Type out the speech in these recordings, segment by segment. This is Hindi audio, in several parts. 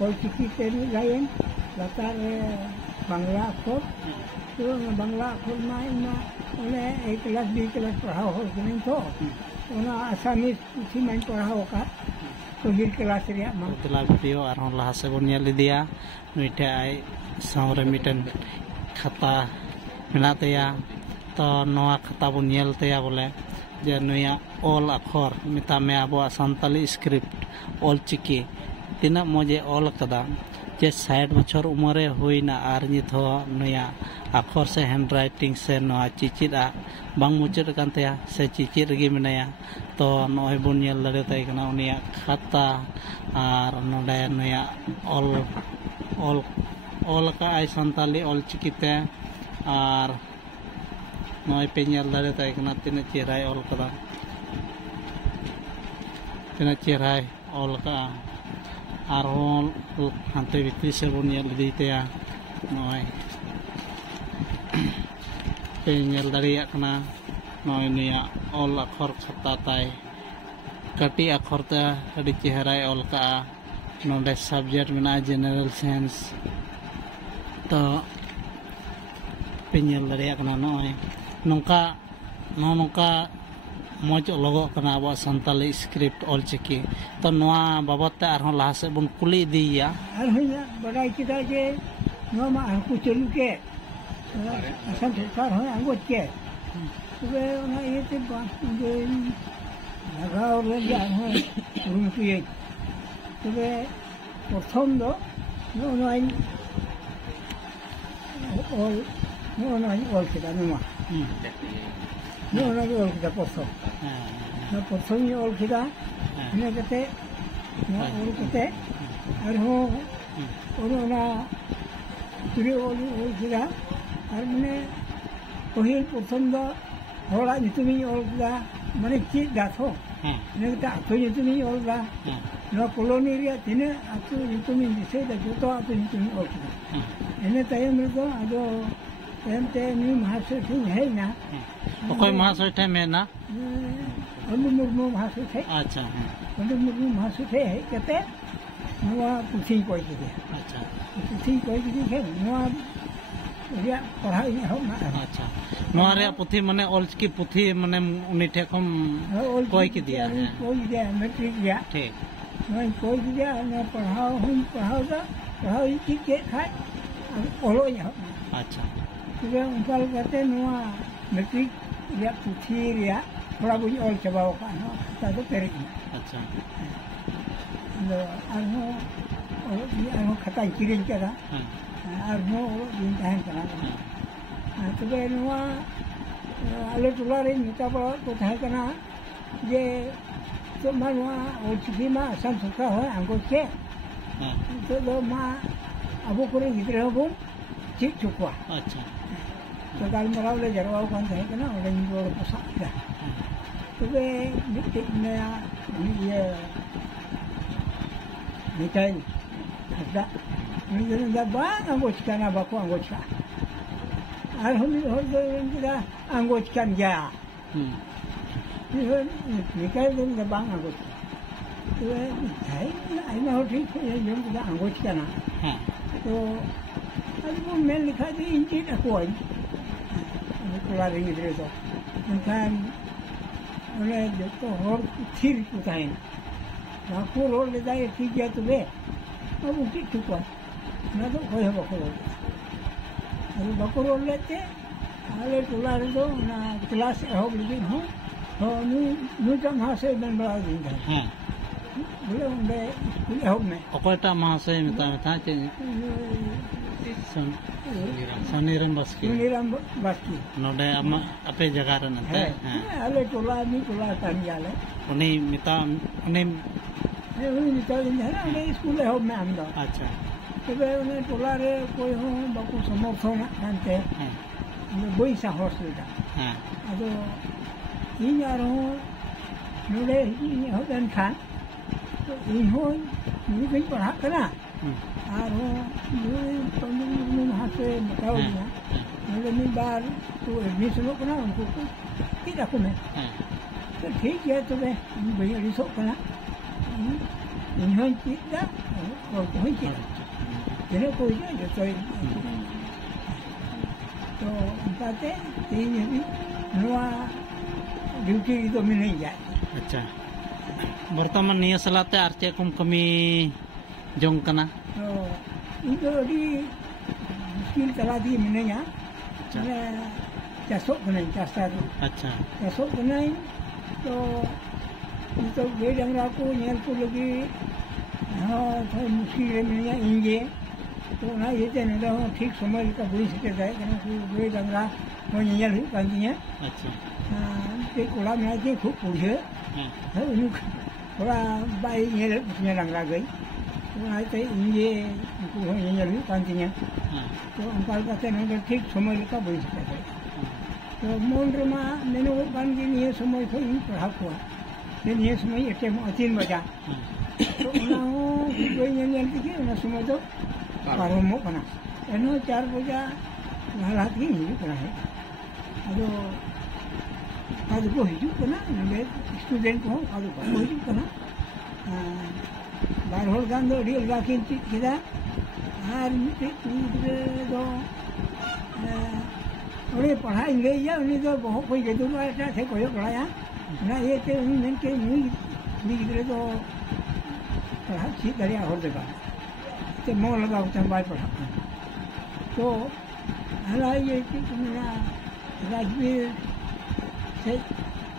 Olchiki te lain latar Bangla akhor तो बंगला अखर में उन्हें एक क्लास बी क्लास पढ़ाओ हो नहीं तो उन्हें आसामीज पुथी में पढ़ाओ का तो गिर क्लास रिया मा तला वीडियो और हम लहा से बन नेल दिया नुइटे आई सामरे मिटन खाता मिलाते या तो नवा खाता बन नेलते या बोले जे नुया ऑल अखर मिता में अब संताली स्क्रिप्ट ऑल चिकी तीना मजे ऑल कदा जे 60 बछर उमरे हुईना आर नित हो नुया अखर से हैंड राइटिंग से नवा चिचिदा बांग मुचर कांतेया से चिचिर गे मेनाया तो नय बन नेल दाड़े ताय कना उनिया खाता आर नोडे नुया ऑल ऑल ऑल का आई संताली ऑल चिकीते आर नय पे नेल दाड़े ताय कना तिना चेहराय ऑल कदा तिना चेहराय ऑल का आर हांते भितरी से बन नेल इदीतेया नय पे नेल दाड़ेया कना नय निया ऑल अखर खाता ताय कटी अखर ते अड़ी चेहराय ऑल का नोडे सब्जेक्ट मेना जनरल साइंस तो पे नेल दाड़ेया कना नय नोंका नोंका मज लगो कना अब संताली स्क्रिप्ट ऑल चिकी तो नवा बाबत ते आरहों लहा से बन कुली दिया आरहों बड़ाई किदा जे नवा मा आरकु चलू के असम सरकार हो अंगोट के तबे ओना येते बात जे लगाव रे आरहों रुमकिए तबे प्रथम दो नोनाय ऑल किदा नवा नोनाय ऑल किदा प्रथम ना प्रथम ऑल किदा ने कते ना ऑल कते आरहों ओना तुरी ऑल किदा और मैंने पहिल प्रथम दो हड़ा नितुमी ऑलदा माने चीज दाथो ने ता तो नितुमी ऑलदा नो कॉलोनी रिया तिने आतु नितुमी दिसे दा जोतो आतु नितुमी ऑलदा एने तायम रे दो आदो एमते नि महाशय थे है ना कोई महाशय थे में ना अन्नु मुर्मू महाशय थे अच्छा अन्नु मुर्मू महाशय थे कते नवा पुथी कोई के अच्छा पुथी कोई के नवा रिया पढ़ाई हो ना अच्छा नवा रे पुथी माने ऑलचिकी पुथी माने उनी ठे खम कोई के दिया है कोई दिया मैट्रिक दिया ठीक नई कोई दिया ना पढ़ाओ हम पढ़ाओ दा पढ़ाओ की के खाए ओलो या अच्छा तो उनका कहते नवा मैट्रिक रिया पुथी रिया थोड़ा बुझ ऑल चबाओ का ना तादो पेरे अच्छा लो आरो खाता किरिन करा आरो दिन ताहन कना तबे नवा आले टोला रे मिता बा को थाय कना जे तो मानवा ओचिकी मा असम सरकार हो आंगो के तो लो मा अबो करे गिदरे हो ठीक चुकवा अच्छा तो गाल मराव ले जरवाओ कान थाय कना ओले निरो पसा तबे मिटिक नया ये मिटाई ada ini dah bang anggotkan apa aku anggotkan alhamdulillah kita anggotkan ya ini kan dah bang anggotkan tu ini hotel yang kita anggotkan तो आज वो मैं लिखा थी इंची तक हुआ कुला देंगे तेरे तो इंसान उन्हें जो तो और थिर कुताएं लाखों रोड ले जाए ठीक है तुम्हें अब उनकी चुका ना तो कोई बकरो अरे बकरो लेते आले टोला रे दो ना क्लास हो गई हूं तो नु जम हासे बन बड़ा दिन है बोले उनके स्कूल हो में ओकोटा महाशय मिता था चे सनीरम बस्की नोडे अमा अपे जगह रे नते आले टोला नी टोला तानी आले उनी मिता उनी उनी मिता दिन है ना स्कूल हो में हम दो अच्छा तबे उन्हें टोला रे कोई हो बाकू समर्थन कांते बोई सा हॉस्पिटल अदो इन यारो नोडे इन हो दन खान तो इन हो नी कोई पढ़ा करा आरो नु वहां से बताओ ना नोडे नी बार तो एडमिशन करना उनको की रखो मैं तो ठीक है तो मैं भैया रिसो करना इन्हों चीज़ और कोई चीज़ जिन्हें कोई जो तो कहते तीन भी नुआ ड्यूटी तो मिल नहीं जाए। अच्छा बर्तमान निया सलाते आरचे कुम कमी जोंग कना तो इन तो अभी मुश्किल चला दी मिलने यहाँ चासों बनाई चासा अच्छा चासों बनाई तो वे डंगरा को नेल को लगी हाँ थोड़ा मुश्किल है मिलने इंगे तो ना ये चैनल तो ठीक समय का बुरी से जाए करना कि वे डंगरा वो नेल ही कांदी है। अच्छा ते कोला में आके खूब पूछे है उन्हें थोड़ा बाई नेल उसमें डंगरा गई तो आज तो इंगे उनको वो नेल ही कांदी है तो उनका कहते हैं ठीक समय का बुरी से जाए तो मोन्ड्र में मैंने वो कांदी नहीं समय को इन पढ़ा हुआ ये समय इतने 3 बजा तो उन्हें कोई नेल दिखे उन्हें समय तो पारोमो कना एनो 4 बजा हालात ही नहीं करा है अदो आज को हिजू कना नंगे स्टूडेंट को आज को हिजू कना बार होल गान दो रियल बाकी किदा आर मिटे दो ओरे पढ़ाई ले या उन्हें तो बहुत कोई गेदू ऐसा थे कोई पढ़ाया ना ये ते उन्हें के नहीं तो पढ़ा सी दरिया हो जगह तो मोह लगा होता है बात पढ़ा तो हला ये कि मेरा राजवीर से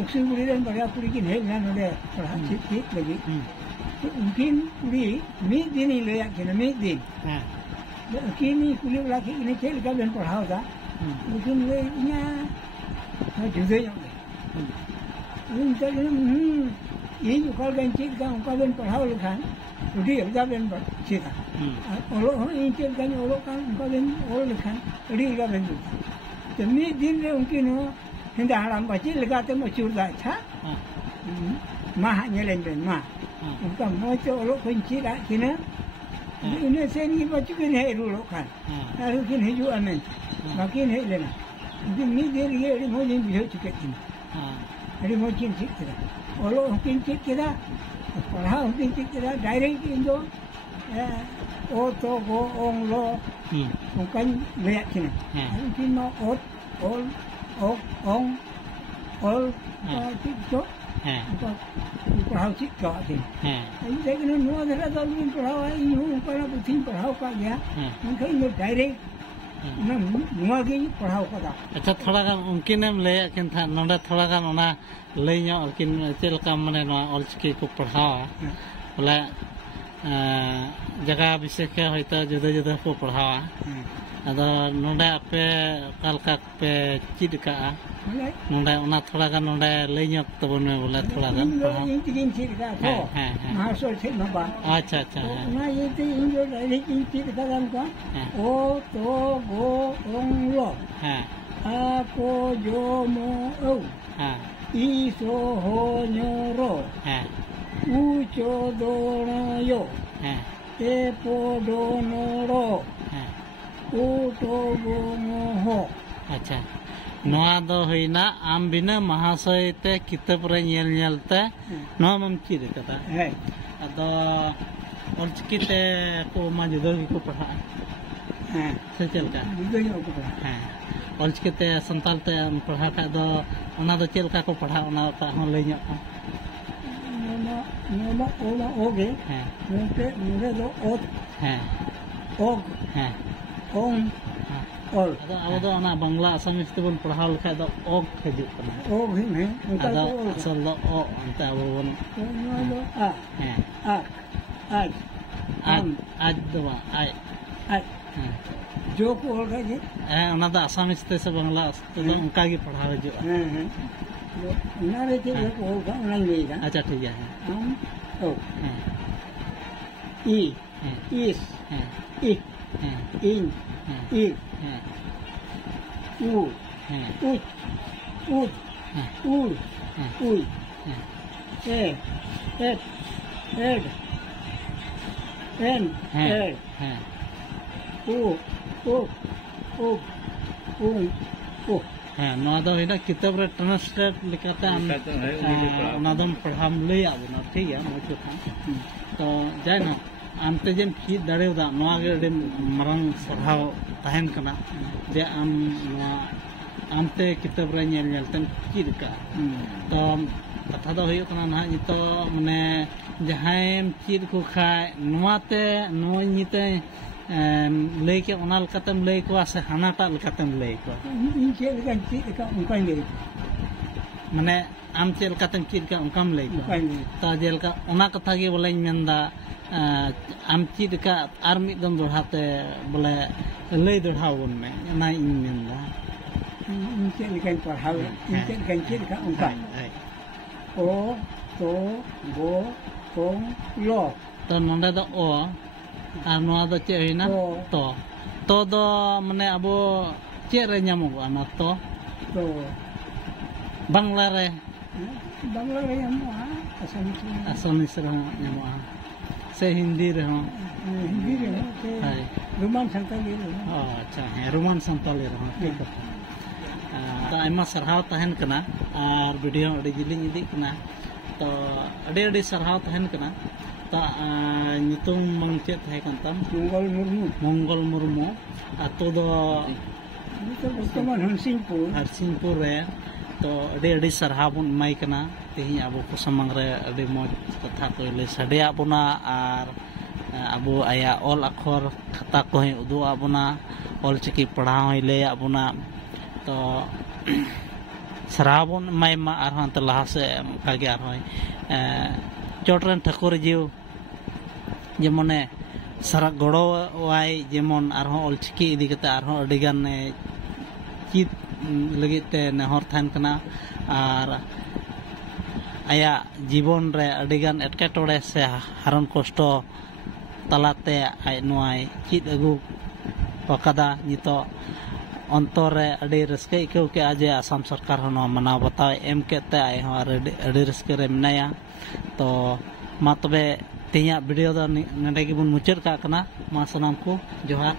उक्सीपुरी ने बड़ा पूरी की नहीं ना नोड़े पढ़ा ठीक लगी तो उनकी पूरी मीत दिन ही ले आके ना मीत दिन उनकी नहीं पूरी वाला की इन्हें खेल का बन पढ़ा होता लेकिन वे यहाँ जुदे जाओगे उनका ये जो कल गए चीज का उनका बन पढ़ाओ लिखा उठी अब्दा बन चीता ओलो हम इन चीज का ओलो का उनका बन ओलो लिखा उठी का बन तो मी दिन रे उनकी नो हिंदा हराम बच्चे लगाते मचूर दा था माँ ये लें बन माँ उनका मोच ओलो कोई चीज आती ना इन्हें से नहीं बच्चों के नहीं रूलो खान यार उनकी नहीं जो अमें बाकी नहीं लेना उनकी मी दिन ये रिमोजिन भी हो चुके थे रिमोजिन ठीक था ओलो उनकी ठीक किया पढ़ा उनकी ठीक किया डायरेक्ट इन जो ओ तो गो ओंग लो उनका ले आती ना उनकी माँ ओट ओल ओक ओंग ओल ठीक तो उनका पढ़ाओ ठीक तो आती लेकिन नुआ धरा तो उनकी पढ़ाओ है इन उनका ना बुद्धि पढ़ाओ का गया उनका इन डायरेक्ट ना नुआ की पढ़ाओ का था। अच्छा थोड़ा गान उनकी नेम ले किन था नोडा थोड़ा गान उना ले न्यो किन चेल काम मने नुआ ऑलचिकी को पढ़ाओ बोले जगह विशेष के होता जुदा जुदा को पढ़ाओ अदो नोडा पे काल का पे चिद का नोडा उना थोड़ा गान नोडा ले न्यो तब ने बोले थोड़ा गान पढ़ाओ इन तीन चिद का तो महासोल से नबा अच्छा अच्छा ना ये तो इन जो डायरेक्ट इन चिद का गान का ओ तो गो ओंग लो आ को जो मो ओ ई सो हो न्यो रो उ चो दो नो यो ए पो दो नो रो उ तो गो मो हो। अच्छा नोआ दो होइना आम बिना महाशय ते किताब रे नेल नेल ते नोआ मम चिद कता है अदो ऑलचिकी ते को मा जुदो को पढ़ा हां से चल का जुदो को पढ़ा हां ऑलचिकी ते संताल ते पढ़ा का दो ओना दो चेल का को पढ़ा ओना का हो ले न्यो नोमा ओला ओगे हां नोते नोरे दो ओत हां ओग हां ओंग और अब तो ना बांग्ला असमिस ते बन पढ़ाओ लिखा दो ओग खजुक कना ओग ही में उनका अदो तो असल दो ओ अंत अब बन नो आ हां आज आज दो आई आज जो को होगा जी ओना दा असमिस ते से बांग्ला तो उनका की पढ़ावे जो हां ना रे के को होगा ना लेगा अच्छा ठीक है हम ओ ई इस इ इन इ उ उत उत उर उई ए एड एड एन एड ओ ओ ओ ओ ओ हाँ नोआ दो हिना किताब रे ट्रांसलेट लिखाते हम ओना दम पढ़ाम ले आबो ना ठीक है मुझे तो जायना आमते जेम चीज दाड़ेदा नोआ गे अडे मरंग सरहाव तहन कना जे आम नोआ आमते किताब रे नेल नेलतेम चीज का तो कथा दो हुयो कना ना नितो माने जहायम चीज को खाय नोआते नोय निते लay के ओना लकातेम लay को से हानाटा लकातेम लay को इन चेक लेकिन चीज का उनका ले माने आम चेल कातेम चीज का उनकाम लay को तो जेल का ओना कथा गे बोले मेंदा आम चीज का आर मिद दम दोहाते बोले लay दोहावन में ना इन मेंदा इन चेक लेकिन पढ़ाव इन चेक लेकिन चीज का उनका ओ तो गो कों लो तो नंदा दो ओ আর নোয়া দো চে হইনা তো তো দো মানে আবো চে রে ᱧᱟᱢᱚᱜᱼᱟ না তো तो বাংলা রে ᱧᱟᱢᱚᱜᱼᱟ আসামিস রে ᱧᱟᱢᱚᱜᱼᱟ से हिंदी रे हो हिंदी रे हाय रोमान संताली रे अच्छा है रोमान संताली रे ठीक है तो आयमा सरहाव तहन कना और वीडियो अडी जिलिंग इदी कना तो अडी अडी सरहाव तहन कना तो नितुम मंगचेत है कंतम मंगल मुर्मू अतो दो वर्तमान हरसिंहपुर रे तो अडी अडी सरहाव बन माई कना तेही अबो को समंग रे अडी मौज कथा को ले सडे आबोना और अबो आया ऑल अक्षर खाता को है उदु आबोना ऑल चिकी पढ़ाव ले आबोना तो सरहावन माई मा आरहन त लहा से कागे आरहय चोटरन ठाकुर जीव जेमने सारा गड़ो वाई जेमन आरहन ऑलचिकी इदी कते आरहन अडिगान चीत लगिते नेहर थान कना और आया जीवन रे अडिगान एटकेटोड़े से हारन कष्ट तलाते आय नोय चीत अगु पकादा नितो अंतर रे अडी रस्के इकौ के आज आसाम सरकार हनो मनाव बताव एम केते आय हो अडी रस्के रे मनाया तो मा तबे तेया वीडियो दा नडे गे बन मुचाद का कना मा सनाम को जोहार।